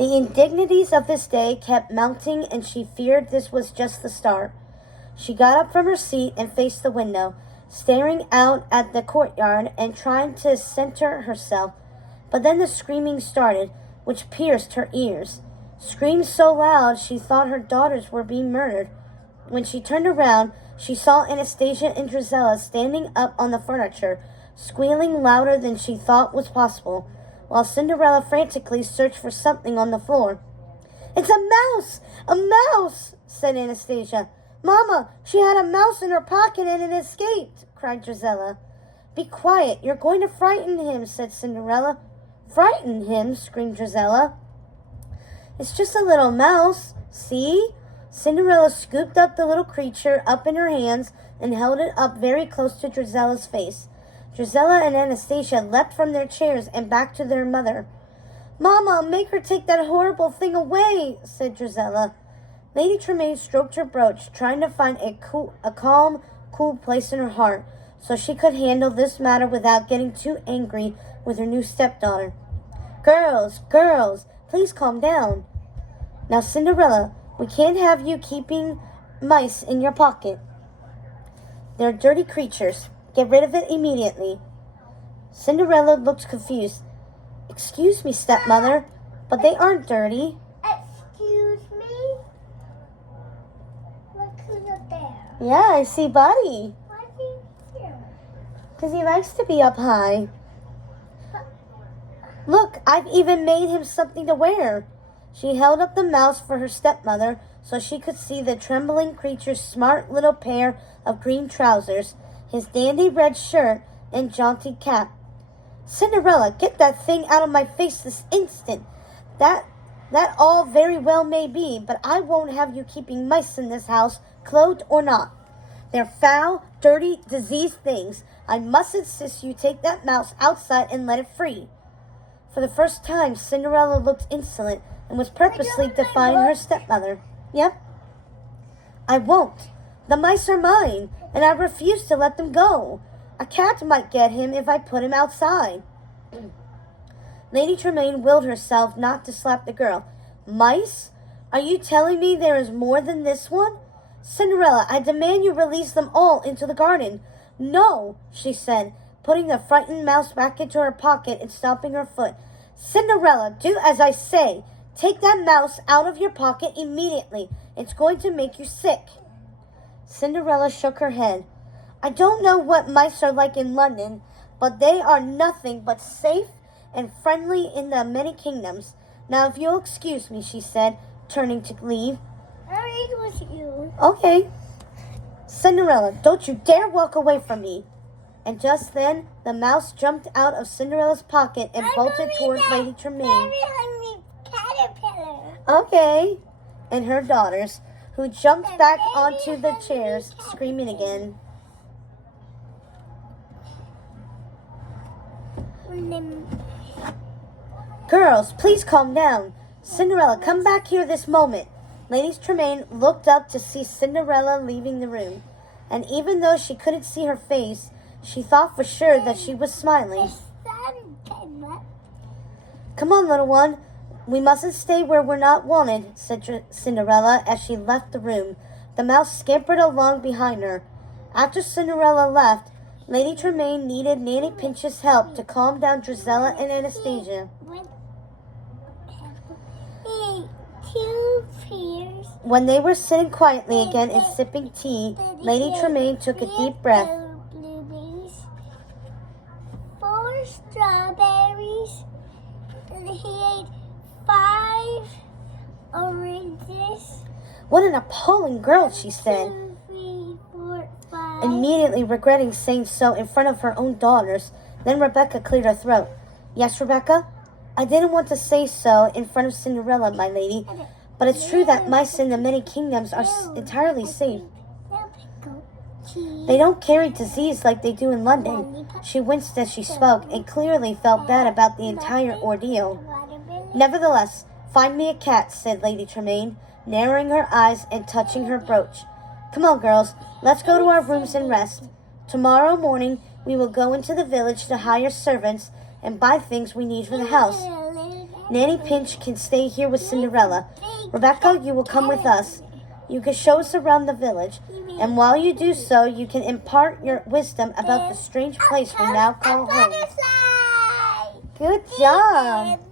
The indignities of this day kept mounting, and she feared this was just the start. She got up from her seat and faced the window, staring out at the courtyard and trying to center herself. But then the screaming started, which pierced her ears. Screams so loud she thought her daughters were being murdered. When she turned around, she saw Anastasia and Drizella standing up on the furniture, squealing louder than she thought was possible, while Cinderella frantically searched for something on the floor. "It's a mouse! A mouse!" said Anastasia. "Mama, she had a mouse in her pocket and it escaped!" cried Drizella. "Be quiet, you're going to frighten him," said Cinderella. "Frighten him?" screamed Drizella. "It's just a little mouse. See?" Cinderella scooped up the little creature up in her hands and held it up very close to Drizella's face. Drizella and Anastasia leapt from their chairs and back to their mother. "Mama, make her take that horrible thing away," said Drizella. Lady Tremaine stroked her brooch, trying to find a calm, cool place in her heart, so she could handle this matter without getting too angry with her new stepdaughter. Girls, please calm down. Now, Cinderella, we can't have you keeping mice in your pocket. They're dirty creatures. Get rid of it immediately." Cinderella looked confused. "Excuse me, stepmother, but they aren't dirty." Excuse me? Look who's up there. Yeah, I see Buddy. Why is he here? Because he likes to be up high. Look, I've even made him something to wear. She held up the mouse for her stepmother so she could see the trembling creature's smart little pair of green trousers, his dandy red shirt, and jaunty cap. "Cinderella, get that thing out of my face this instant. That all very well may be, but I won't have you keeping mice in this house, clothed or not. They're foul, dirty, diseased things. I must insist you take that mouse outside and let it free." For the first time, Cinderella looked insolent and was purposely defying her stepmother. "Yep. I won't. The mice are mine, and I refuse to let them go. A cat might get him if I put him outside." Lady Tremaine willed herself not to slap the girl. "Mice? Are you telling me there is more than this one? Cinderella, I demand you release them all into the garden." "No," she said, putting the frightened mouse back into her pocket and stomping her foot. "Cinderella, do as I say. Take that mouse out of your pocket immediately. It's going to make you sick." Cinderella shook her head. "I don't know what mice are like in London, but they are nothing but safe and friendly in the many kingdoms. Now, if you'll excuse me," she said, turning to leave. I'll read with you. "Okay." "Cinderella, don't you dare walk away from me." And just then, the mouse jumped out of Cinderella's pocket and bolted toward Lady Tremaine. Very hungry caterpillar. "Okay." And her daughters, who jumped back onto the chairs, screaming again. "Girls, please calm down. Cinderella, come back here this moment." Lady Tremaine looked up to see Cinderella leaving the room, and even though she couldn't see her face, she thought for sure that she was smiling. "Come on, little one. We mustn't stay where we're not wanted," said Cinderella as she left the room. The mouse scampered along behind her. After Cinderella left, Lady Tremaine needed Nanny Pinch's help to calm down Drizella and Anastasia. When they were sitting quietly again and sipping tea, Lady Tremaine took a deep breath. 4 strawberries, and he ate 5 oranges. "What an appalling girl," she said, 2, 3, 4, 5. immediately regretting saying so in front of her own daughters. Then Rebecca cleared her throat. "Yes, Rebecca? I didn't want to say so in front of Cinderella, my lady, but it's true that mice in the many kingdoms are entirely safe. They don't carry disease like they do in London." She winced as she spoke and clearly felt bad about the entire ordeal. "Nevertheless, find me a cat," said Lady Tremaine, narrowing her eyes and touching her brooch. "Come on, girls, let's go to our rooms and rest. Tomorrow morning we will go into the village to hire servants and buy things we need for the house." Nanny Pinch can stay here with Cinderella. Rebecca, you will come with us. You can show us around the village, and while you do so, you can impart your wisdom about the strange place we now call home. Good job.